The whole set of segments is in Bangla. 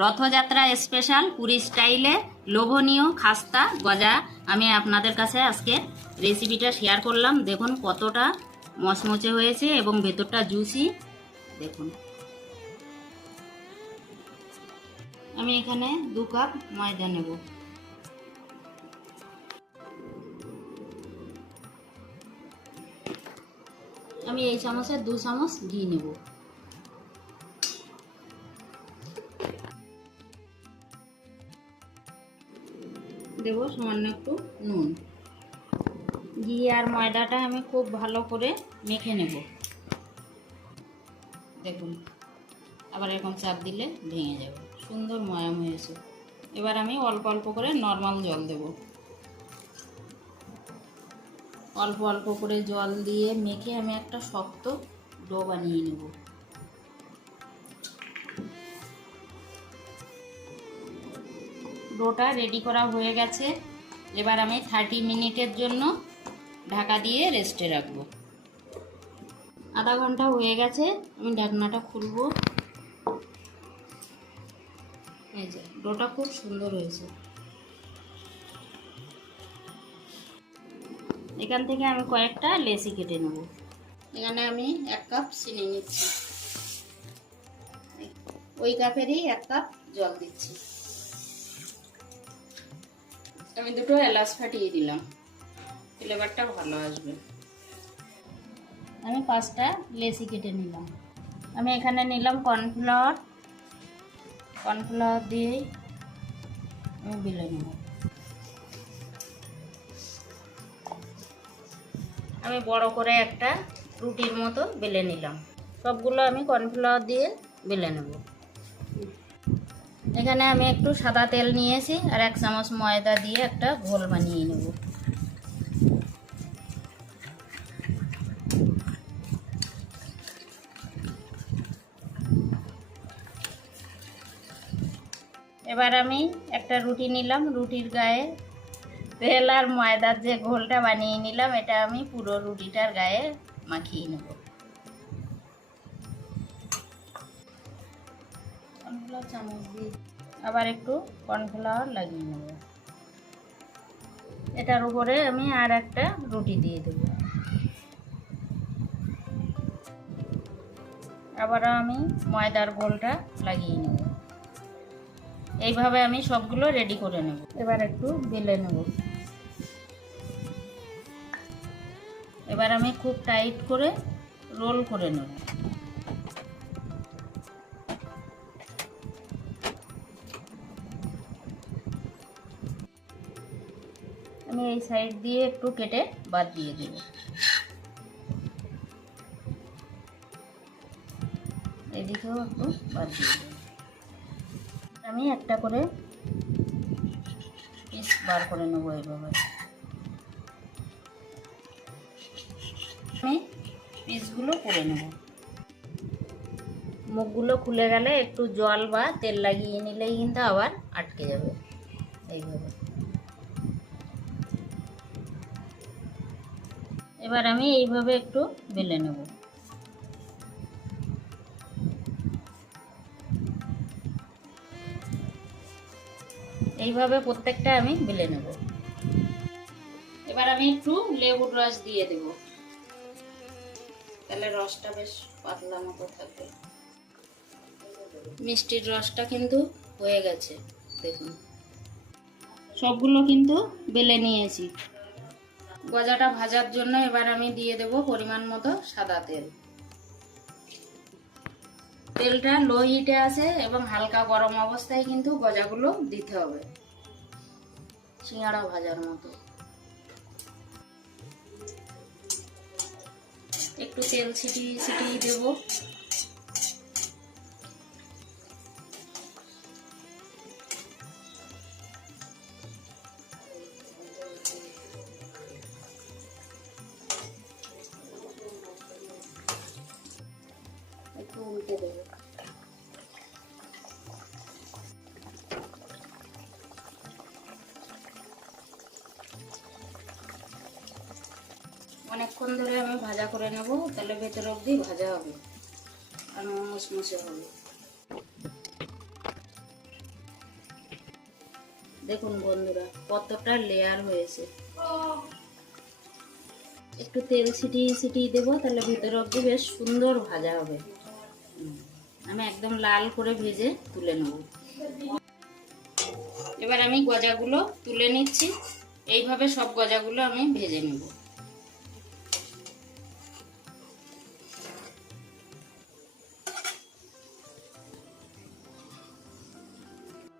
রথযাত্রা স্পেশাল পুরী স্টাইলে লোভনীয় খাস্তা গজা আমি আপনাদের কাছে আজকে রেসিপিটা শেয়ার করলাম। দেখুন কতটা মচমচে হয়েছে এবং ভেতরটা জুসি। দেখুন আমি এখানে 2 কাপ ময়দা নেব। আমি এই চামচে 2 চামচ ঘি নেব। দেব সামান্য একটু নুন। ঘি আর ময়দাটা আমি খুব ভালো করে মেখে নেব। দেখুন আবার এরকম চাপ দিলে ভেঙে যাবে, সুন্দর ময়াম হয়েছে। এবার আমি অল্প অল্প করে নর্মাল জল দেব। অল্প অল্প করে জল দিয়ে মেখে আমি একটা শক্ত ডো বানিয়ে নেব। ডোটা রেডি করা হয়ে গেছে। এবার আমি 30 মিনিটের জন্য ঢাকা দিয়ে রেস্টে রাখবো। আধা ঘন্টা হয়ে গেছে, আমি ঢাকনাটা খুলবো। এই যে ডোটা খুব সুন্দর হয়েছে। এখান থেকে আমি কয়েকটা লেচি কেটে নেব। এখানে আমি 1 কাপ চিনি নিচ্ছি, ওই কাপেরই 1 কাপ জল দিচ্ছি। আমি 2টো এলাচ ফাটিয়ে দিলাম, ফ্লেভারটা ভালো আসবে। আমি 5টা লেচি কেটে নিলাম। আমি এখানে নিলাম কর্নফ্লাওয়ার দিয়ে আমি বেলে নেব। আমি বড় করে একটা রুটির মতো বেলে নিলাম। সবগুলো আমি কর্নফ্লাওয়ার দিয়ে বেলে নেব। এখানে আমি একটু সাদা তেল নিয়েছি আর 1 চামচ ময়দা দিয়ে একটা ঘোল বানিয়ে নেব। এবার আমি একটা রুটি নিলাম, রুটির গায়ে তেল আর ময়দার যে ঘোলটা বানিয়ে নিলাম এটা আমি পুরো রুটিটার গায়ে মাখিয়ে নেব। কর্নফ্লাওয়ার চামচ দিয়ে আবার একটু কর্নফ্লাওয়ার লাগিয়ে নেব। এটার উপরে আমি আর একটা রুটি দিয়ে দেব। আবার আমি ময়দার ঘোলটা লাগিয়ে নেব। এইভাবে আমি সবগুলো রেডি করে নেব। এবার একটু বেলে নেব। এবার আমি খুব টাইট করে রোল করে নেব। আমি এই সাইড দিয়ে একটু কেটে বাদ দিয়ে দেব। এদিকেও একটু বাদ দিয়ে দেব। আমি একটা করে পিস বার করে নেব। এইভাবে আমি পিসগুলো করে নেব। মুখগুলো খুলে গেলে একটু জল বা তেল লাগিয়ে নিলেই কিন্তু আবার আটকে যাবে। এইভাবে এবার আমি এইভাবে একটু বেলে নেব। এইভাবে প্রত্যেকটা আমি বেলে নেব। এবার আমি একটু লেবুর রস দিয়ে দেব, তাহলে রসটা বেশ পাতলা মতো থাকবে। মিষ্টির রসটা কিন্তু হয়ে গেছে। দেখুন সবগুলো কিন্তু বেলে নিয়েছি। গজাটা ভাজার জন্য এবার আমি দিয়ে দেব পরিমাণ মতো সাদা তেল। তেলটা লো হিটে আছে এবং হালকা গরম অবস্থায় কিন্তু গজাগুলো দিতে হবে, সিঙ্গাড়া ভাজার মতো। একটু তেল ছিটিয়ে ছিটিয়ে দেব। একটু উল্টে দেব। অনেকক্ষণ ধরে আমি ভাজা করে নেব, তাহলে ভেতর অবধি ভাজা হবে আর মুসমুসে হবে। দেখুন বন্ধুরা কতটা লেয়ার হয়েছে। একটু তেল ছিটিয়ে ছিটিয়ে দেবো, তাহলে ভিতরে অবধি বেশ সুন্দর ভাজা হবে। আমি একদম লাল করে ভেজে তুলে নেব। এবার আমি গজাগুলো তুলে নিচ্ছি। এইভাবে সব গজাগুলো আমি ভেজে নেব।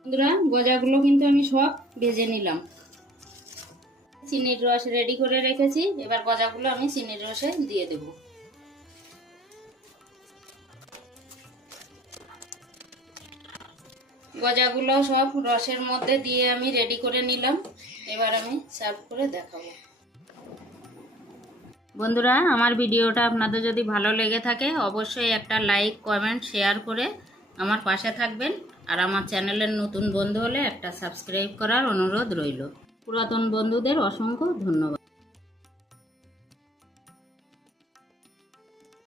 বন্ধুরা গজাগুলো কিন্তু আমি সব ভেজে নিলাম। চিনির রস রেডি করে রেখেছি। এবার গজাগুলো আমি চিনির রসে দিয়ে দেব। গজাগুলো সব রসের মধ্যে দিয়ে আমি রেডি করে নিলাম। এবার আমি সার্ভ করে দেখাবো। বন্ধুরা আমার ভিডিওটা আপনাদের যদি ভালো লেগে থাকে অবশ্যই একটা লাইক, কমেন্ট, শেয়ার করে আমার পাশে থাকবেন। আর আমার চ্যানেলের নতুন বন্ধু হলে একটা সাবস্ক্রাইব করার অনুরোধ রইল। পুরাতন বন্ধুদের অসংখ্য ধন্যবাদ।